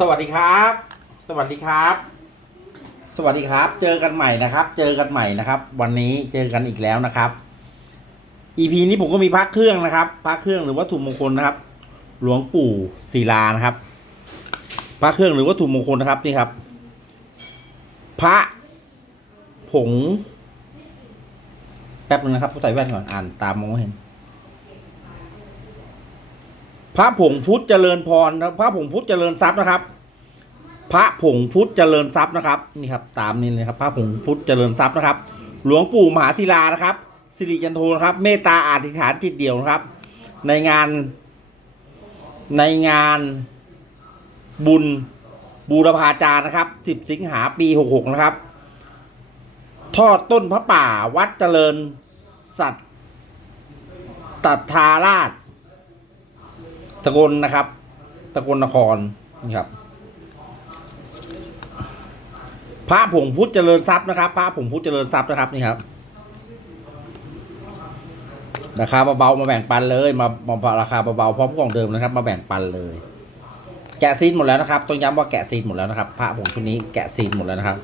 สวัสดีครับ สวัสดีครับ สวัสดีครับ เจอกันใหม่นะครับ เจอกันใหม่นะครับ วันนี้เจอกันอีกแล้วนะครับ EP นี้ผมก็มีพักเครื่องนะครับพักเครื่องหรือวัตถุมงคลนะครับ หลวงปู่ศิลานะครับพระเครื่องหรือวัตถุมงคลนะครับนี่ครับ พระผง แป๊บนึงนะครับผู้ใส่แว่นก่อนอ่านตามมองไม่เห็น พระผงพุทธเจริญพรนะพระผงพุทธเจริญทรัพย์นะครับ พระผงพุทธเจริญทรัพย์นะครับนี่ครับ ตามนี้เลยครับ พระผงพุทธเจริญทรัพย์นะครับ หลวงปู่มหาศิลานะครับสิริจันโทนะครับ เมตตาอธิษฐานจิตเดียวนะครับ ในงานในงานบุญบูรพาจารย์นะครับ 10 สิงหาปี 66 นะครับ ทอดต้นพระป่าวัดเจริญสัตตัทธาราช ตะกลนะครับ ตะกลนครนี่ครับ พระผงพุทธเจริญทรัพย์นะครับ พระผงพุทธเจริญทรัพย์นะครับนี่ครับราคาเบาๆมาแบ่งปันเลย มามาราคาเบาๆพร้อมกล่องเดิมนะครับ มาแบ่งปันเลย แกะซีนหมดแล้วนะครับต้องย้ำว่าแกะซีนหมดแล้วนะครับ พระผงชุดนี้แกะซีนหมดแล้วนะครับ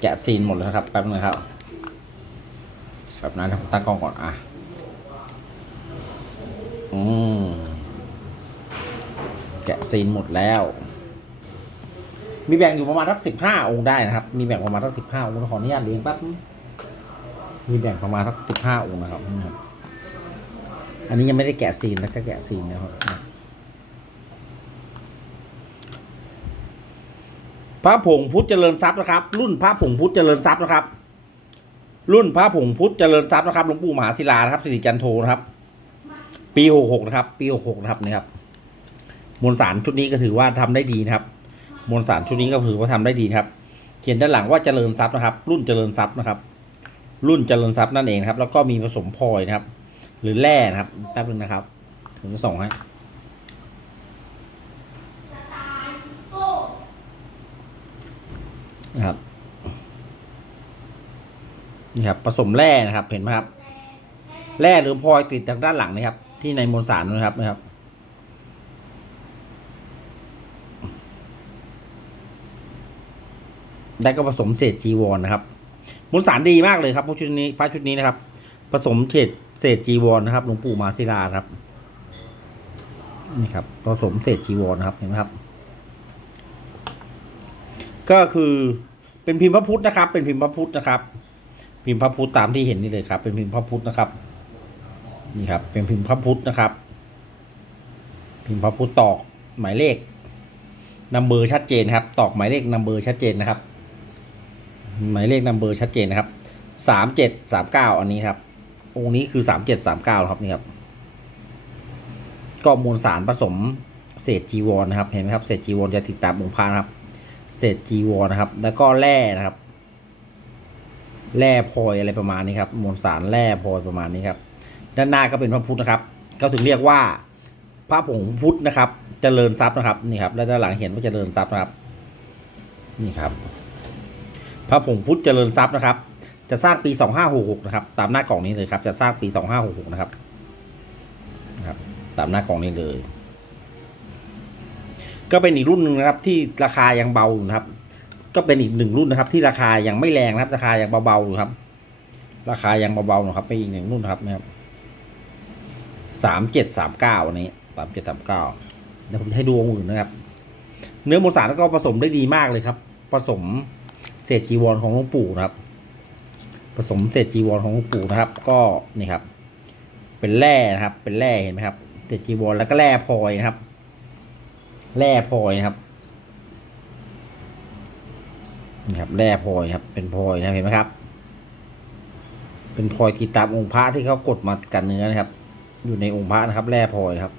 แกะซีนหมดแล้วนะครับแป๊บนึงครับแบบนั้นผมตั้งกล้องก่อนอะอืม แกะซีนหมดแล้ว มีแบ่งอยู่ประมาณสักสิบห้าองค์ได้นะครับ มีแบ่งประมาณสักสิบห้าองค์ขออนุญาตเลี้ยงแป๊บมีแบ่งประมาณสักสิบห้าองค์นะครับ อันนี้ยังไม่ได้แกะซีนแล้วก็แกะซีนนะครับพระผงพุทธเจริญทรัพย์นะครับ รุ่นพระผงพุทธเจริญทรัพย์นะครับ รุ่นพระผงพุทธเจริญทรัพย์นะครับหลวงปู่มหาศิลานะครับสิริจันโทนะครับ ปีหกหกนะครับ ปีหกหกนะครับนี่ครับ มวลสารชุดนี้ก็ถือว่าทำได้ดีนะครับ มวลสารชุดนี้ก็ถือว่าทำได้ดีครับ เขียนด้านหลังว่าเจริญทรัพย์นะครับ รุ่นเจริญทรัพย์นะครับ รุ่นเจริญทรัพย์นั่นเองครับ แล้วก็มีผสมพลอยนะครับ หรือแร่นะครับแป๊บนึงนะครับถึงจะส่งให้นะครับนี่ครับผสมแร่นะครับเห็นไหมครับ แร่หรือพลอยติดจากด้านหลังนะครับ ที่ในมวลสารนะครับนะครับ ได้ก็ผสมเศษจีวรนะครับมวลสารดีมากเลยครับพวกชุดนี้พระชุดนี้นะครับ ผสมเศษเศษจีวรนะครับหลวงปู่มาศิลาครับนี่ครับผสมเศษจีวรนะครับเห็นไหมครับ ก็คือเป็นพิมพ์พระพุทธนะครับ เป็นพิมพ์พระพุทธนะครับ พิมพ์พระพุทธตามที่เห็นนี่เลยครับ เป็นพิมพ์พระพุทธนะครับ นี่ครับ เป็นพิมพ์พระพุทธนะครับ พิมพ์พระพุทธตอกหมายเลขนัมเบอร์ชัดเจนครับ ตอกหมายเลขนัมเบอร์ชัดเจนนะครับ หมายเลขนัมเบอร์ชัดเจนนะครับสามเจ็ดสามเก้าอันนี้ครับ องค์นี้คือสามเจ็ดสามเก้าครับนี่ครับ ก็มวลสารผสมเศษจีวรนะครับ เห็นไหมครับ เศษจีวรจะติดตามองค์พระนะครับ เศษจีวรนะครับ แล้วก็แร่นะครับ แร่พลอยอะไรประมาณนี้ครับ มวลสารแร่พลอยประมาณนี้ครับ ด้านหน้าก็เป็นพระพุทธนะครับก็ถึงเรียกว่าพระผงพุทธนะครับเจริญทรัพย์นะครับ นี่ครับ และด้านหลังเห็นว่าเจริญทรัพย์นะครับ นี่ครับ พระผงพุทธเจริญทรัพย์นะครับ จะสร้างปี 2566 นะครับ ตามหน้ากล่องนี้เลยครับ จะสร้างปี 2566 นะครับนะครับ ตามหน้ากล่องนี้เลย ก็เป็นอีกรุ่นหนึ่งนะครับ ที่ราคายังเบานะครับ ก็เป็นอีกหนึ่งรุ่นนะครับ ที่ราคายังไม่แรงนะครับ ราคายังเบาๆครับ ราคายังเบาๆนะครับ เป็นอีกหนึ่งรุ่นครับนะครับสามเจ็ดสามเก้าอันนี้สามเจ็ดสามเก้าเดี๋ยวผมให้ดูองค์อื่นนะครับ เนื้อมวลสารก็ผสมได้ดีมากเลยครับ ผสม เศษจีวรของหลวงปู่นะครับ ผสมเศษจีวรของหลวงปู่นะครับ ก็นี่ครับ เป็นแร่นะครับ เป็นแร่เห็นไหมครับเศษจีวรแล้วก็แร่พลอยนะครับ แร่พลอยนะครับนี่ครับแร่พลอยครับ เป็นพลอยนะเห็นไหมครับ เป็นพลอยติดตามองค์พระที่เขากดมากันเนื้อนะครับ อยู่ในองค์พระนะครับ แร่พลอยครับ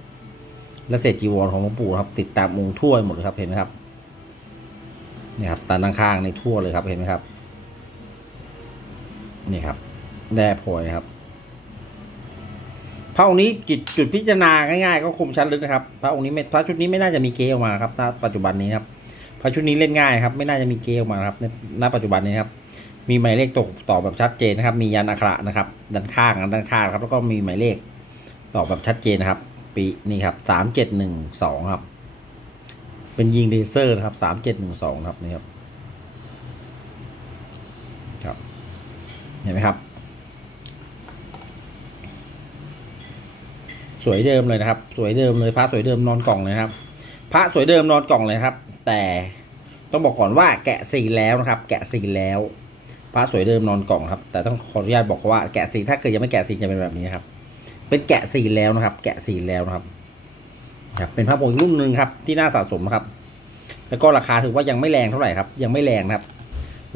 และเศษจีวรของหลวงปู่ครับ ติดตามองค์ทั่วหมดเลยครับเห็นไหมครับ นี่ครับตาข้างๆในทั่วเลยครับเห็นไหมครับ นี่ครับแร่พลอยนะครับพระองค์นี้จุดจุดพิจารณาง่ายๆก็คมชัดลึกนะครับ พระองค์นี้พระชุดนี้ไม่น่าจะมีเกลออกมาครับณปัจจุบันนี้ครับพระชุดนี้เล่นง่ายครับ ไม่น่าจะมีเกลออกมาครับในณปัจจุบันนี้ครับมีหมายเลขตกต่อแบบชัดเจนนะครับ มียันอักขระนะครับ ด้านข้างด้านข้างครับ แล้วก็มีหมายเลขต่อแบบชัดเจนนะครับ ปีนี่ครับสามเจ็ดหนึ่งสองครับ เป็นยิงเลเซอร์นะครับสามเจ็ดหนึ่งสองครับนี่ครับครับ เห็นไหมครับ สวยเดิมเลยนะครับ สวยเดิมเลยพระสวยเดิมนอนกล่องเลยครับ พระสวยเดิมนอนกล่องเลยครับ แต่ต้องบอกก่อนว่าแกะสีแล้วนะครับ แกะสีแล้วพระสวยเดิมนอนกล่องครับ แต่ต้องขออนุญาตบอกว่าแกะสีถ้าเกิดยังไม่แกะสีจะเป็นแบบนี้ครับ เป็นแกะสีแล้วนะครับ แกะสีแล้วนะครับ ครับเป็นพระผงอีกรุ่นหนึ่งครับที่น่าสะสมนะครับ แล้วก็ราคาถือว่ายังไม่แรงเท่าไหร่ครับ ยังไม่แรงนะครับ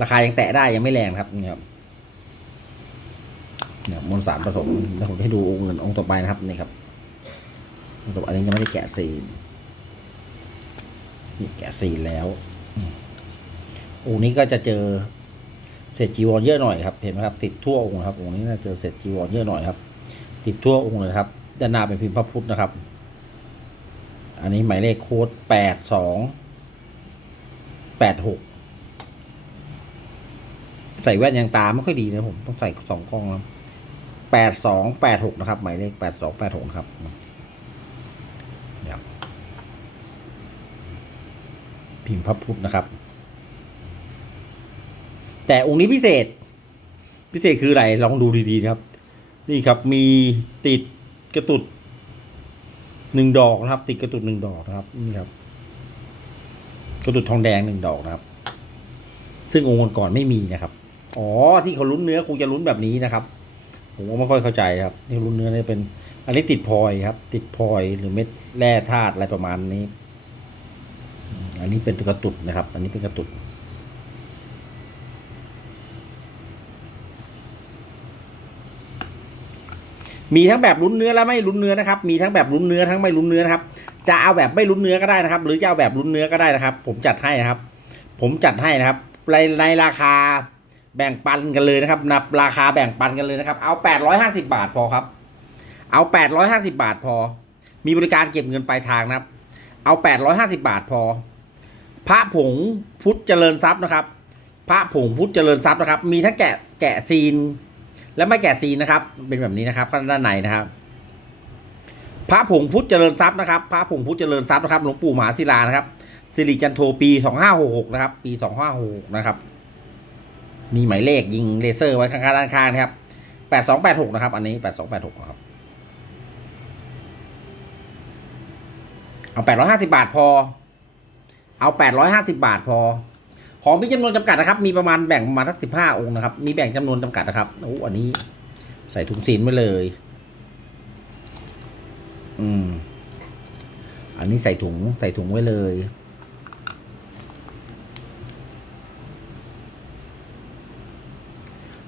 ราคายังแตะได้ยังไม่แรงครับนี่ครับเนี่ยมวลสารผสมเดี๋ยวผมจะให้ดูองค์อื่นองค์ต่อไปนะครับนี่ครับองค์อันนี้ยังไม่ได้แกะสีนี่แกะสีแล้วองค์นี้ก็จะเจอเศษจีวรเยอะหน่อยครับเห็นไหมครับ ติดทั่วองค์ครับองค์นี้น่าเจอเศษจีวรเยอะหน่อยครับ ติดทั่วองค์เลยครับด้านหน้าเป็นพิมพ์พระพุทธนะครับ อันนี้หมายเลขโค้ดแปดสองแปดหกใส่แว่นยังตาไม่ค่อยดีนะผมต้องใส่สองกล้องนะแปดสองแปดหกนะครับ หมายเลขแปดสองแปดหกครับพิมพ์พระพุทธนะครับ แต่องค์นี้พิเศษ พิเศษคืออะไรลองดูดีๆครับ นี่ครับมีติดกระตุด หนึ่งดอกนะครับ ติดกระตุดหนึ่งดอกนะครับนี่ครับ กระตุดทองแดงหนึ่งดอกนะครับ ซึ่งองค์ก่อนไม่มีนะครับ อ๋อที่เขาลุ้นเนื้อคงจะลุ้นแบบนี้นะครับ ผมก็ไม่ค่อยเข้าใจครับที่ลุ้นเนื้อเนี่ยเป็น อันนี้ติดพลอยครับ ติดพลอยหรือเม็ดแร่ธาตุอะไรประมาณนี้ อันนี้เป็นกระตุดนะครับ อันนี้เป็นกระตุด มีทั้งแบบลุ้นเนื้อและไม่ลุ้นเนื้อนะครับ มีทั้งแบบลุ้นเนื้อทั้งไม่ลุ้นเนื้อนะครับ จะเอาแบบไม่ลุ้นเนื้อก็ได้นะครับ หรือจะเอาแบบลุ้นเนื้อก็ได้นะครับ ผมจัดให้นะครับ ผมจัดให้นะครับในในราคาแบ่งปันกันเลยนะครับนับราคาแบ่งปันกันเลยนะครับ เอา 850 บาทพอครับ เอา 850 บาทพอ มีบริการเก็บเงินปลายทางนะครับ เอา 850 บาทพอ พระผงพุทธเจริญทรัพย์นะครับ พระผงพุทธเจริญทรัพย์นะครับ มีทั้งแกะแกะซีน และไม่แกะซีนะครับ เป็นแบบนี้นะครับข้างด้านในนะครับ พระผงพุทธเจริญทรัพย์นะครับ พระผงพุทธเจริญทรัพย์นะครับหลวงปู่มหาศิลานะครับสิริจันโทปี2566นะครับ ปี2566นะครับ มีหมายเลขยิงเลเซอร์ไว้ข้างๆด้านข้างนะครับ8286นะครับ อันนี้8286นะครับเอา850บาทพอ เอา850บาทพอ ของมีจำนวนจำกัดนะครับ มีประมาณแบ่งประมาณสัก15องค์นะครับ มีแบ่งจำนวนจำกัดนะครับโอ้อันนี้ ใส่ถุงซีนไว้เลย อืม อันนี้ใส่ถุงใส่ถุงไว้เลย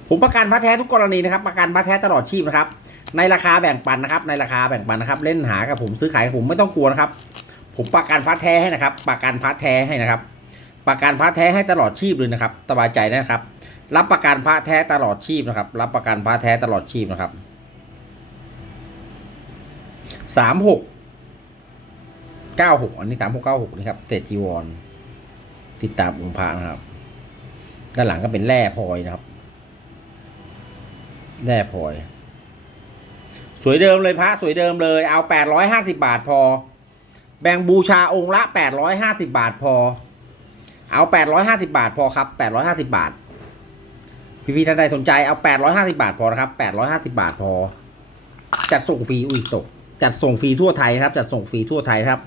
ผมประกันพระแท้ทุกกรณีนะครับ ประกันพระแท้ตลอดชีพนะครับ ในราคาแบ่งปันนะครับ ในราคาแบ่งปันนะครับ เล่นหากับผมซื้อขายกับผมไม่ต้องกลัวนะครับ ผมประกันพระแท้ให้นะครับ ประกันพระแท้ให้นะครับ ประกันพระแท้ให้ตลอดชีพเลยนะครับสบายใจนะครับ รับประกันพระแท้ตลอดชีพนะครับ รับประกันพระแท้ตลอดชีพนะครับสามหกเก้าหกอันนี้สามหกเก้าหกนี่ครับเตจีวรติดตามองค์พระนะครับ ด้านหลังก็เป็นแร่พลอยนะครับ แร่พลอย สวยเดิมเลยพระสวยเดิมเลย เอาแปดร้อยห้าสิบาทพอ แบ่งบูชาองค์ละแปดร้อยห้าสิบาทพอ เอาแปดร้อยห้าสิบาทพอครับแปดร้อยห้าสิบาท พี่ๆท่านใดสนใจเอาแปดร้อยห้าสิบาทพอนะครับแปดร้อยห้าสิบาทพอ จัดส่งฟรีอุ้ยตก จัดส่งฟรีทั่วไทยนะครับ จัดส่งฟรีทั่วไทยครับ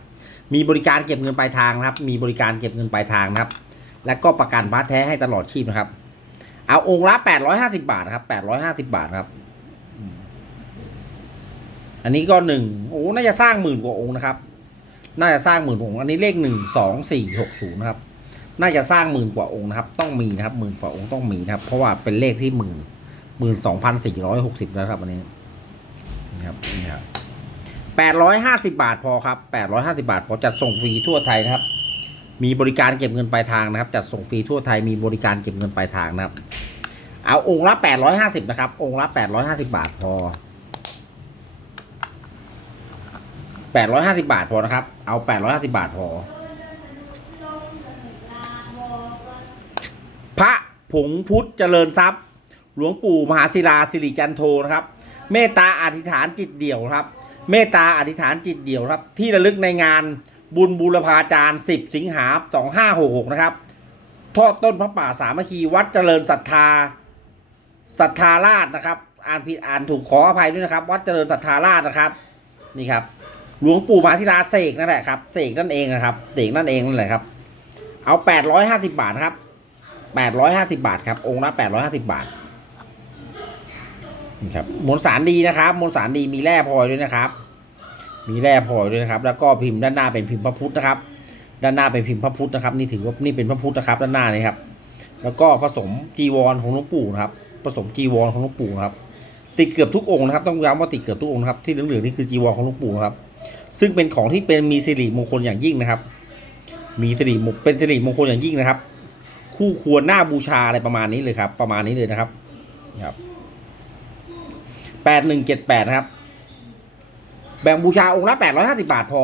มีบริการเก็บเงินปลายทางนะครับ มีบริการเก็บเงินปลายทางนะครับ และก็ประกันพระแท้ให้ตลอดชีพนะครับ เอาองค์ละแปดร้อยห้าสิบาทครับแปดร้อยห้าสิบาทครับ อันนี้ก็หนึ่งโอ้น่าจะสร้างหมื่นกว่าองค์นะครับ น่าจะสร้างหมื่นกว่าองค์ อันนี้เลขหนึ่งสองสี่หกศูนย์นะครับ น่าจะสร้างหมื่นกว่าองค์นะครับ ต้องมีนะครับหมื่นกว่าองค์ต้องมีนะครับ เพราะว่าเป็นเลขที่หมื่นหมื่นสองพันสี่ร้อยหกสิบแล้วครับอันนี้นี่ครับนี่ครับแปดร้อยห้าสิบาทพอครับแปดร้อยห้าสิบาทพอจัดส่งฟรีทั่วไทยนะครับ มีบริการเก็บเงินปลายทางนะครับ จัดส่งฟรีทั่วไทยมีบริการเก็บเงินปลายทางนะครับ เอาองค์ละแปดร้อยห้าสิบนะครับ องค์ละแปดร้อยห้าสิบาทพอแปดร้อยห้าสิบาทพอนะครับ เอาแปดร้อยห้าสิบาทพอ ผงพุทธเจริญทรัพย์ หลวงปู่มหาศิลาสิริจันโทนะครับ เมตตาอธิษฐานจิตเดี่ยวครับ เมตตาอธิษฐานจิตเดี่ยวครับ ที่ระลึกในงานบุญบูรพาจารย์ 10 สิงหา2566 นะครับ ทอดต้นพระป่าสามัคคีวัดเจริญศรัทธาศรัทธาราชนะครับ อ่านผิดอ่านถูกขออภัยด้วยนะครับ วัดเจริญศรัทธาราชนะครับ นี่ครับ หลวงปู่มหาธิราเสกนั่นแหละครับ เสกนั่นเองนะครับ เสกนั่นเองนั่นแหละครับ เอา 850 บาทนะครับ 850 บาทครับ องค์ละ850 บาทนี่ครับมวลสารดีนะครับมวลสารดีมีแร่พลอยด้วยนะครับ มีแร่พลอยด้วยนะครับ แล้วก็พิมพ์ด้านหน้าเป็นพิมพ์พระพุทธนะครับ ด้านหน้าเป็นพิมพ์พระพุทธนะครับ นี่ถือว่านี่เป็นพระพุทธนะครับ ด้านหน้านี่ครับ แล้วก็ผสมจีวรของหลวงปู่นะครับ ผสมจีวรของหลวงปู่นะครับ ติดเกือบทุกองค์นะครับ ต้องย้ำว่าติดเกือบทุกองค์นะครับ ที่เหลืองๆนี่คือจีวรของหลวงปู่นะครับ ซึ่งเป็นของที่เป็นมีสิริมงคลอย่างยิ่งนะครับ มีสิริมงเป็นสิริมงคลอย่างยิ่งนะครับ คู่ควรหน้าบูชาอะไรประมาณนี้เลยครับ ประมาณนี้เลยนะครับครับแปดหนึ่งเจ็ดแปดนะครับ แบ่งบูชาองค์ละแปดร้อยห้าสิบาทพอ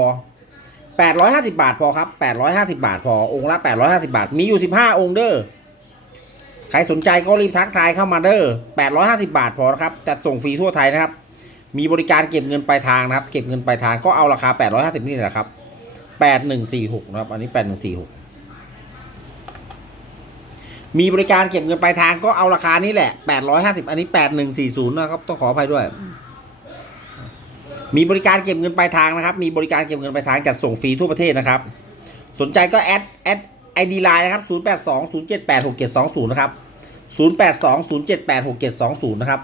แปดร้อยห้าสิบาทพอครับแปดร้อยห้าสิบาทพอองค์ละแปดร้อยห้าสิบาท มีอยู่สิบห้าองค์เด้อใครสนใจก็รีบทักทายเข้ามาเด้อแปดร้อยห้าสิบาทพอครับจัดส่งฟรีทั่วไทยนะครับ มีบริการเก็บเงินปลายทางนะครับ เก็บเงินปลายทางก็เอาราคา850นี่แหละครับ8146นะครับ อันนี้8146 มีบริการเก็บเงินปลายทางก็เอาราคานี้แหละ 850 อันนี้ 8140 นะครับ ต้องขออภัยด้วย มีบริการเก็บเงินปลายทางนะครับ มีบริการเก็บเงินปลายทางจัดส่งฟรีทั่วประเทศนะครับ สนใจก็แอดแอดไอดีไลน์นะครับ 0820786720 นะครับ 0820786720 นะครับ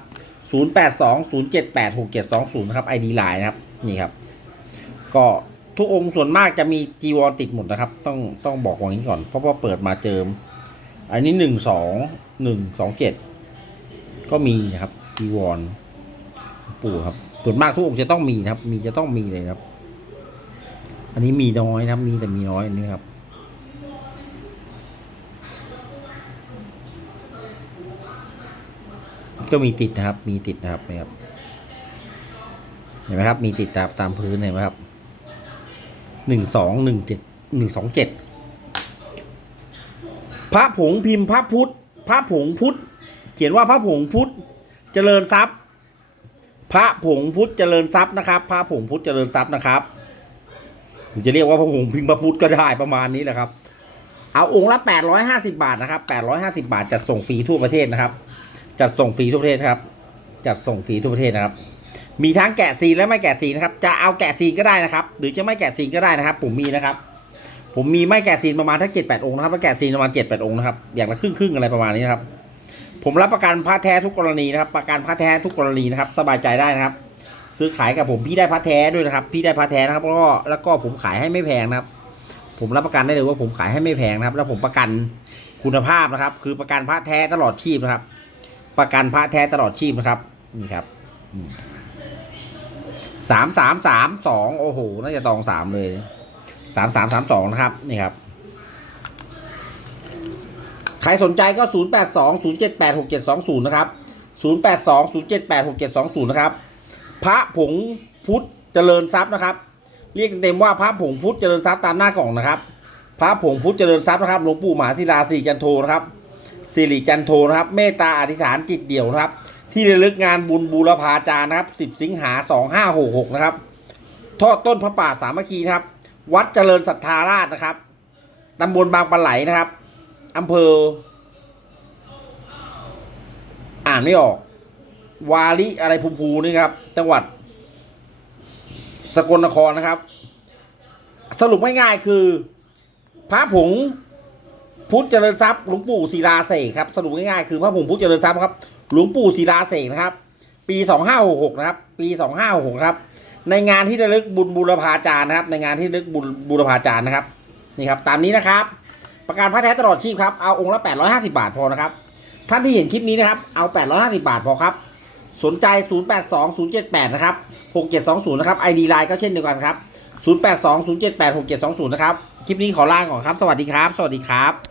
0820786720 นะครับ ID ไลน์นะครับ นี่ครับ ก็ทุกองค์ส่วนมากจะมีจีวรติดหมดนะครับ ต้องต้องบอกอย่างนี้ก่อน เพราะว่าเปิดมาเจอ อันนี้หนึ่งสองหนึ่งสองเจ็ดก็มีนะครับจีวรปู่ครับส่วนมากทุกองค์จะต้องมีนะครับ มีจะต้องมีเลยครับ อันนี้มีน้อยนะครับมีแต่มีน้อยอันนี้ครับก็มีติดนะครับ มีติดนะครับนี่ครับ เห็นไหมครับ มีติดตามตามพื้นเห็นไหมครับหนึ่งสองหนึ่งเจ็ดหนึ่งสองเจ็ด พระผงพิมพ์พระพุทธ พระผงพุทธ เขียนว่าพระผงพุทธเจริญทรัพย์ พระผงพุทธเจริญทรัพย์นะครับ พระผงพุทธเจริญทรัพย์นะครับจะเรียกว่าพระผงพิมพ์พระพุทธก็ได้ประมาณนี้แหละครับ เอาองค์ละ 850 บาทนะครับ850 บาทจัดส่งฟรีทั่วประเทศนะครับจัดส่งฟรีทั่วประเทศครับ จัดส่งฟรีทั่วประเทศนะครับ มีทั้งแกะซีนและไม่แกะซีนนะครับ จะเอาแกะซีนก็ได้นะครับ หรือจะไม่แกะซีนก็ได้นะครับ ผมมีนะครับ ผมมีไม่แกะซีนประมาณทั้งเจ็ดแปดองค์นะครับแล้วแกะซีนประมาณเจ็ดแปดองค์นะครับอย่างละครึ่งครึ่งอะไรประมาณนี้นะครับ ผมรับประกันพระแท้ทุกกรณีนะครับ ประกันพระแท้ทุกกรณีนะครับสบายใจได้นะครับ ซื้อขายกับผมพี่ได้พระแท้ด้วยนะครับ พี่ได้พระแท้นะครับแล้วก็แล้วก็ผมขายให้ไม่แพงนะครับ ผมรับประกันได้เลยว่าผมขายให้ไม่แพงนะครับ แล้วผมประกันคุณภาพนะครับ คือประกันพระแท้ตลอดชีพนะครับ ประกันพระแท้ตลอดชีพนะครับนี่ครับสามสามสามสองโอ้โหน่าจะตองสามเลย สามสามสามสองนะครับนี่ครับ ใครสนใจก็ศูนย์แปดสองศูนย์เจ็ดแปดหกเจ็ดสองศูนย์นะครับศูนย์แปดสองศูนย์เจ็ดแปดหกเจ็ดสองศูนย์นะครับ พระผงพุทธเจริญทรัพย์นะครับ เรียกเต็มว่าพระผงพุทธเจริญทรัพย์ตามหน้ากล่องนะครับ พระผงพุทธเจริญทรัพย์นะครับหลวงปู่มหาศิลาสิริจันโทนะครับสิริจันโทนะครับ เมตตาอธิษฐานจิตเดี่ยวนะครับ ที่ระลึกงานบุญบูรพาจารย์นะครับ 10 สิงหา 2566 นะครับ ทอดต้นพระป่าสามัคคีนะครับ วัดเจริญศรัทธาราชนะครับตำบลบางปะไหลนะครับอำเภอ อ่านไม่ออก วาลิอะไรภูภูนี่ครับ จังหวัด สกลนครนะครับ สรุปง่ายๆคือ พระผงพุทธเจริญทรัพย์หลวงปู่ศิลาเสกครับ สรุปง่ายๆคือพระผงพุทธเจริญทรัพย์ครับ หลวงปู่ศิลาเสกนะครับ ปี2566นะครับ ปี2566ครับ ในงานที่ระลึกบุญบูรพาจารย์นะครับ ในงานที่ระลึกบุญบูรพาจารย์นะครับนี่ครับตามนี้นะครับ ประกันพระแท้ตลอดชีพครับเอาองค์ละ 850 บาทพอนะครับท่านที่เห็นคลิปนี้นะครับเอา 850 บาทพอครับสนใจ 082078 นะครับ 6720 นะครับ ID ไลน์ก็เช่นเดียวกันครับ 0820786720 นะครับ คลิปนี้ขอลาก่อนครับ สวัสดีครับ สวัสดีครับ